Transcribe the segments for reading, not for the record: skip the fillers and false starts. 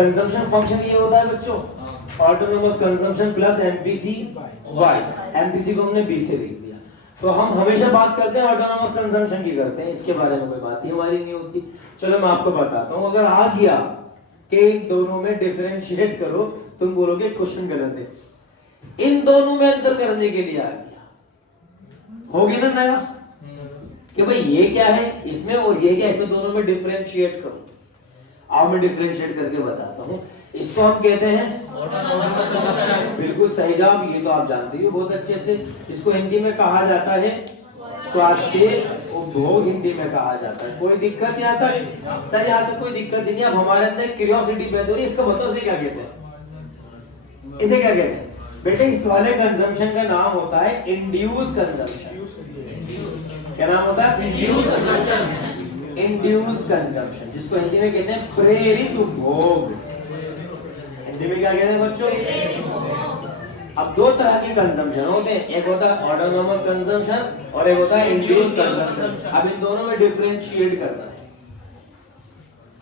Consumption function ये होता है बच्चों, autonomous consumption plus MPC Y. MPC को हमने बी से लिख दिया। तो हम हमेशा बात करते हैं ऑटोनोमस कंजम्पशन की करते हैं, इसके बारे में कोई बात ही हमारी नहीं होती। चलो मैं आपको बताता हूँ, अगर आ गया कि इन दोनों में डिफरेंशिएट करो, तुम बोलोगे क्वेश्चन गलत है। इन दोनों में अंतर करने के लिए आ गया, होगी ना नया कि भाई ये क्या है इसमें और ये क्या है इसमें, दोनों में डिफरेंशिएट करो। अब मैं डिफरेंशिएट करके बताता हूँ। इसको हम कहते हैं ऑटोनोमस कंजम्पशन। बिल्कुल सही जवाब, ये तो आप जानते हो बहुत अच्छे से। इसको हिंदी में कहा जाता है स्वास्थ्य उपभोग, हिंदी में कहा जाता है। कोई दिक्कत यहाँ तक सर, यहाँ तक कोई दिक्कत नहीं है। अब हमारे अंदर क्यूरियोसिटी पैदा हो रही है, इसका बताओ इसे क्या कहते हैं, इसे क्या कहते हैं बेटे? इस वाले कंजम्पशन का नाम होता है इंड्यूस कंजम्पशन। क्या नाम होता है? Induce consumption. इंड्यूस कंजम्पशन, जिसको हिंदी में कहते हैं प्रेरित उपभोग। हिंदी में क्या कहते हैं बच्चों? अब दो तरह के कंजम्पशन होते हैं, एक होता है ऑटोनोमस कंजम्पशन और एक होता है इंड्यूस कंजम्पशन। अब इन दोनों में डिफरेंशिएट करना है,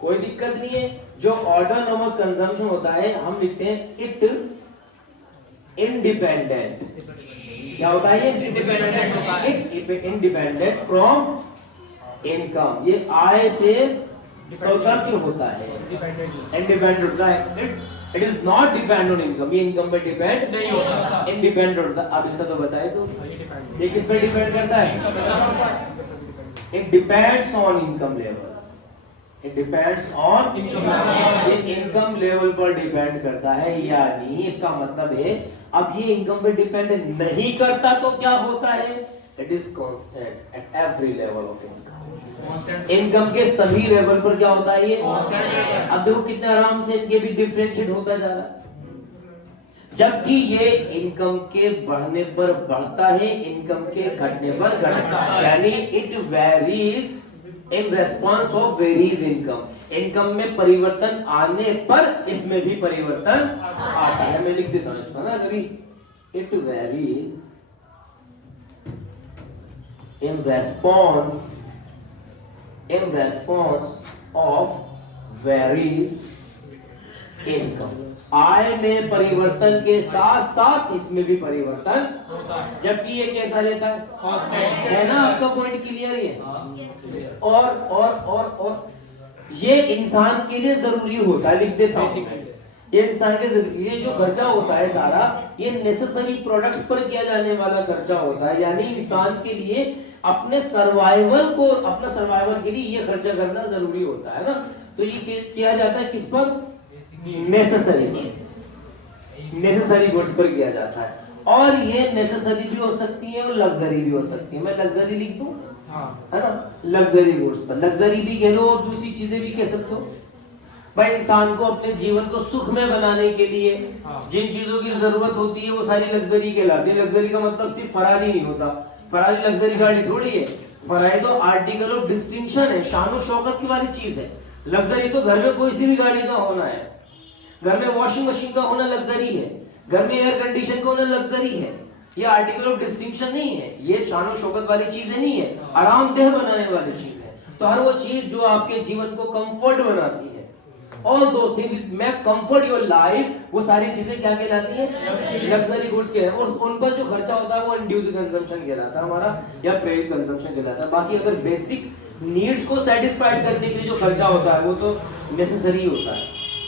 कोई दिक्कत नहीं है। जो ऑटोनोमस कंजम्पशन होता है हम लिखते हैं इट इंडिपेंडेंट। क्या होता है ये? इंडिपेंडेंट होता है। इट इंडिपेंडेंट फ्रॉम इनकम, ये आय से स्वतंत्र होता है, इंडिपेंडेंट होता है। It is not depend on income, ये इनकम पे डिपेंड नहीं होता, इंडिपेंडेंट होता है। अब इसका तो बताए तो ये किस पे डिपेंड करता है? It depends on income level, it depends on income, ये इनकम लेवल पर डिपेंड करता है। यानी इसका मतलब है अब ये इनकम पे डिपेंड नहीं करता तो क्या होता है? It is constant at every level of income. Income के सभी लेवल पर क्या होता है ये? अब देखो कितने आराम से इनके भी डिफरेंशिएट होता जा रहा है। जबकि ये इनकम के बढ़ने पर बढ़ता है, इनकम के घटने पर घटता है। यानी it varies in response of varies income. Income में परिवर्तन आने पर इसमें भी परिवर्तन आता है। मैं लिख देता हूं इसको ना कभी, it varies in response of varies income. आय में परिवर्तन के साथ साथ इसमें भी परिवर्तन, जबकि ये कैसा रहता है ना? आपका पॉइंट क्लियर है? और ये इंसान के लिए जरूरी होता है, लिख देता हूं। ये इंसान के जरूरी, ये जो खर्चा होता है सारा, ये नेसेसरी प्रोडक्ट्स पर किया जाने वाला खर्चा होता है। यानी इंसान के लिए अपने सर्वाइवल के लिए ये खर्चा करना जरूरी होता है ना। तो ये किया जाता है किस पर? नेसेसरी गुड्स पर किया जाता है। और ये नेसेसरी भी हो सकती है और लग्जरी भी हो सकती है। मैं लग्जरी लिख दूं, है ना? लग्जरी गुड्स पर लग्जरी भी कह लो और दूसरी चीजें भी कह सकते हो। भाई इंसान को अपने जीवन को सुखमय बनाने के लिए जिन चीजों की जरूरत होती है वो सारी लग्जरी कहलाती है। लग्जरी का मतलब सिर्फ फरारी नहीं होता, फरारी लग्जरी गाड़ी थोड़ी है। फरारी तो आर्टिकल ऑफ डिस्टिंक्शन है, शान शौकत की वाली चीज है। लग्जरी तो घर में कोई सी भी गाड़ी का होना है, घर में वॉशिंग मशीन का होना लग्जरी है, घर में एयर कंडीशन का होना लग्जरी है। ये आर्टिकल ऑफ डिस्टिंक्शन नहीं है, ये शान शौकत वाली चीजें नहीं है, आरामदेह बनाने वाली चीज है। तो हर वो चीज जो आपके जीवन को कंफर्ट बनाती है, ऑल दो things make comfort your life, वो सारी चीजें क्या कहलाती है? लग्जरी गुड्स के। और उन पर जो खर्चा होता है वो इंड्यूस कंजम्पशन कहलाता है हमारा, या प्रेरित कंजम्पशन कहलाता है। बाकी अगर बेसिक नीड्स को सेटिस्फाइड करने के लिए जो खर्चा होता है वो तो नेसेसरी होता है,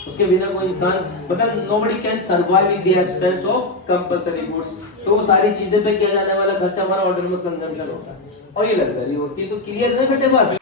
उसके बिना कोई इंसान, मतलब nobody can survive in the absence of compulsory goods. तो वो सारी चीजें पे किया जाने वाला खर्चा हमारा ऑटोनोमस कंजम्पशन होता है और ये लग्जरी होती है। तो क्लियर है बेटे बात?